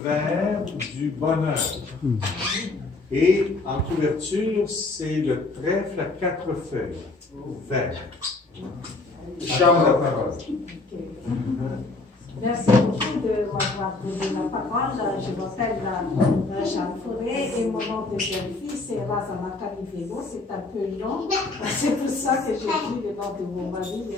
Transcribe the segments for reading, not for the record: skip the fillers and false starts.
Frère du bonheur. Et en couverture, c'est le trèfle à 4 feuilles, vert. Chambre la parole. Merci beaucoup de m'avoir donné la parole. Je m'appelle Jeanne Forêt et mon nom de jeune fille, c'est Razana Calivelo. C'est un peu long. C'est pour ça que j'ai pris le nom de mon mari,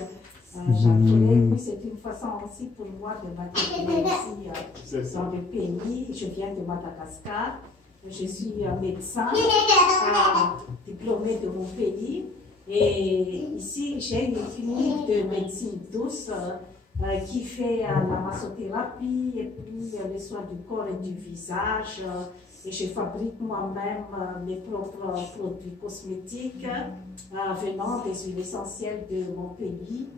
Jeanne Forêt. Puis c'est une façon aussi pour moi de m'intégrer ici dans le pays. Je viens de Madagascar. Je suis médecin, diplômée de mon pays. Et ici, j'ai une clinique de médecine douce qui fait la massothérapie et puis les soins du corps et du visage. Et je fabrique moi-même mes propres produits cosmétiques venant des huiles essentielles de mon pays.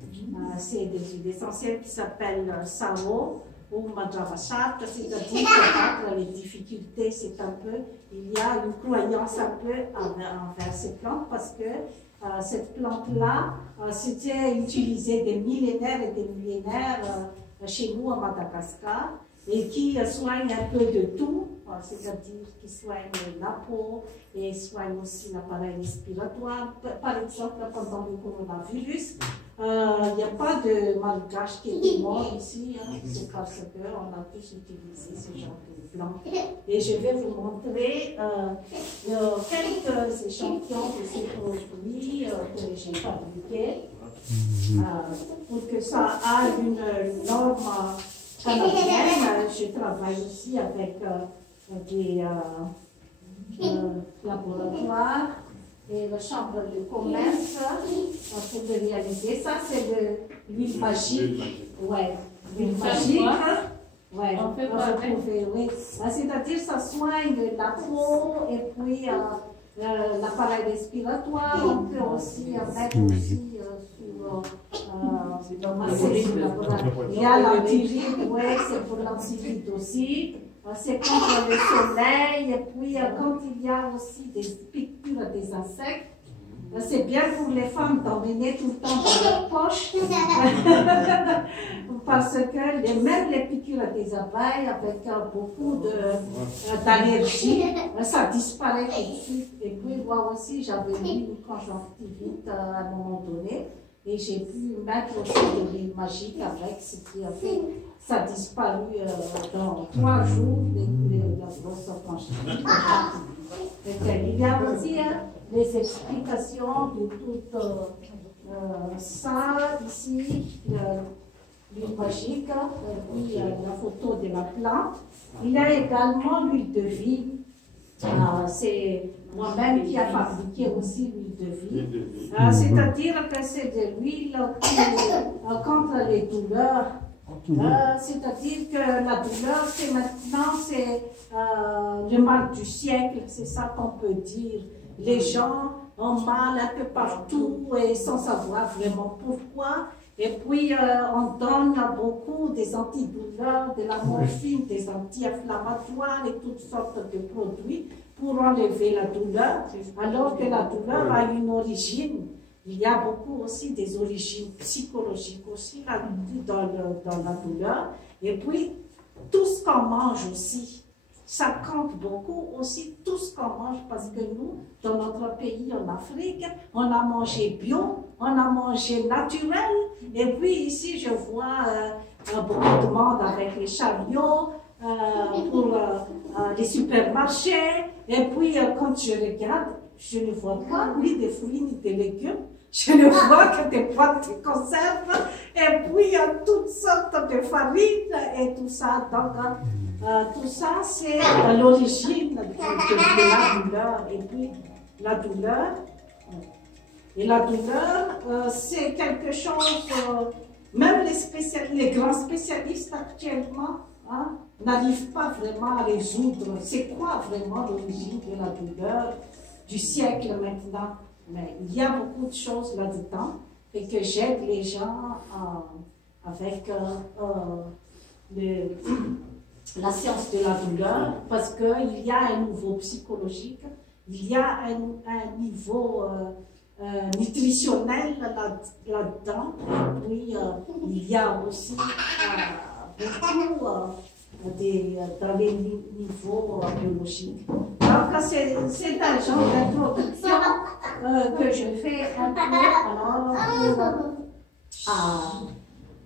C'est des huiles essentielles qui s'appellent Sao ou Madravachat, c'est-à-dire qu'entre les difficultés, c'est un peu, il y a une croyance un peu envers ces plantes parce que cette plante-là, c'était utilisée des millénaires et des millénaires chez nous à Madagascar et qui soigne un peu de tout, c'est-à-dire qui soigne la peau et soigne aussi l'appareil respiratoire. Par exemple, pendant le coronavirus, il n'y a pas de malgache qui est mort ici, c'est parce qu'on a tous utilisé ce genre de plantes. Et je vais vous montrer quelques échantillons de ces produits que j'ai fabriqués pour que ça ait une norme canadienne. Je travaille aussi avec des laboratoires et la chambre de commerce pour le réaliser. Ça, c'est l'huile magique. Ouais, l'huile magique. Ouais, on peut trouver, oui. C'est-à-dire ça soigne la peau et puis l'appareil respiratoire. On peut aussi mettre aussi il y a l'antivide, ouais, c'est pour l'antivide aussi. C'est contre le soleil, et puis quand il y a aussi des piqûres des insectes, c'est bien pour les femmes d'emmener tout le temps dans leur poche, parce que même les piqûres des abeilles, avec beaucoup d'allergies, ça disparaît tout de suite. Et puis moi aussi, j'avais eu une conjonctivite à un moment donné, et j'ai pu mettre aussi de l'huile magique avec, ce qui a fait, ça a disparu dans 3 jours, la grosse conjonctivite. Il y a aussi les explications de tout ça ici, l'huile magique, puis la photo de la plante. Il y a également l'huile de vie. C'est moi-même qui a fabriqué aussi l'huile de vie. C'est-à-dire que c'est de l'huile contre les douleurs. C'est-à-dire que la douleur, c'est maintenant, c'est le mal du siècle, c'est ça qu'on peut dire. Les gens ont mal un peu partout et sans savoir vraiment pourquoi. Et puis, on donne beaucoup des antidouleurs, de la morphine, des anti-inflammatoires et toutes sortes de produits pour enlever la douleur, alors que la douleur a une origine. Il y a beaucoup aussi des origines psychologiques aussi dans la douleur. Et puis, tout ce qu'on mange aussi, ça compte beaucoup aussi, tout ce qu'on mange, parce que nous, dans notre pays, en Afrique, on a mangé bio, on a mangé naturel. Et puis ici, je vois beaucoup de monde avec les chariots pour les supermarchés. Et puis, quand je regarde, je ne vois pas ni des fruits ni des légumes. Je ne vois que des boîtes de conserve. Et puis, il y a toutes sortes de farines et tout ça. Donc, tout ça, c'est l'origine de la douleur. Et puis, la douleur. Et la douleur, c'est quelque chose, même les grands spécialistes actuellement n'arrivent pas vraiment à résoudre. C'est quoi vraiment l'origine de la douleur du siècle maintenant? Mais il y a beaucoup de choses là-dedans et que j'aide les gens avec la science de la douleur parce qu'il y a un niveau psychologique, il y a un niveau nutritionnel là-dedans, puis il y a aussi beaucoup dans les niveaux biologiques. Donc, c'est un genre d'introduction que je fais un peu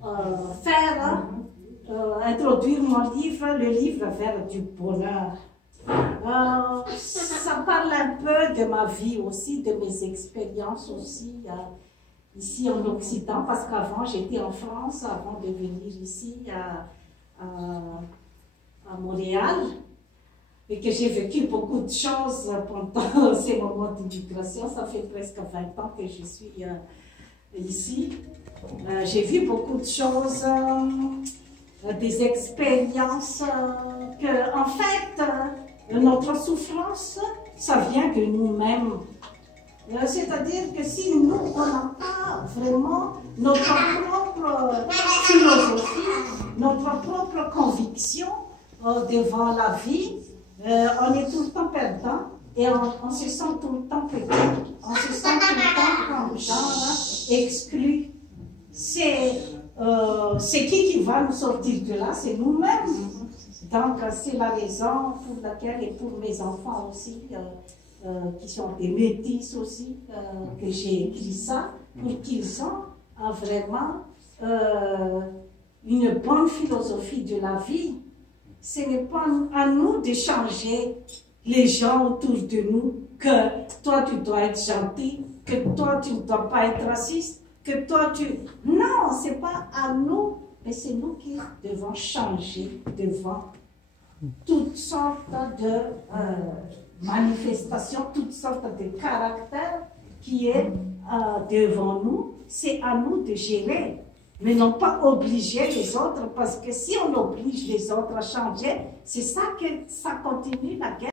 pour faire introduire mon livre, le livre vers du bonheur. Ça parle un peu de ma vie aussi, de mes expériences aussi, ici en Occident, parce qu'avant j'étais en France, avant de venir ici à Montréal, et que j'ai vécu beaucoup de choses pendant ces moments d'immigration. Ça fait presque 20 ans que je suis ici. J'ai vu beaucoup de choses, des expériences que, en fait, notre souffrance, ça vient de nous-mêmes. C'est-à-dire que si nous, on n'a pas vraiment notre propre philosophie, notre propre conviction devant la vie, on est tout le temps perdant et on se sent tout le temps petit, on se sent tout le temps comme genre exclu. C'est qui va nous sortir de là? C'est nous-mêmes. Donc, c'est la raison pour laquelle, et pour mes enfants aussi, qui sont des métis aussi, que j'ai écrit ça, pour qu'ils aient vraiment une bonne philosophie de la vie. Ce n'est pas à nous de changer les gens autour de nous, que toi tu dois être gentil, que toi tu ne dois pas être raciste, que toi tu... Non, ce n'est pas à nous, mais c'est nous qui devons changer devant toutes sortes de manifestations, toutes sortes de caractères qui est devant nous. C'est à nous de gérer, mais non pas obliger les autres, parce que si on oblige les autres à changer, c'est ça que ça continue la guerre.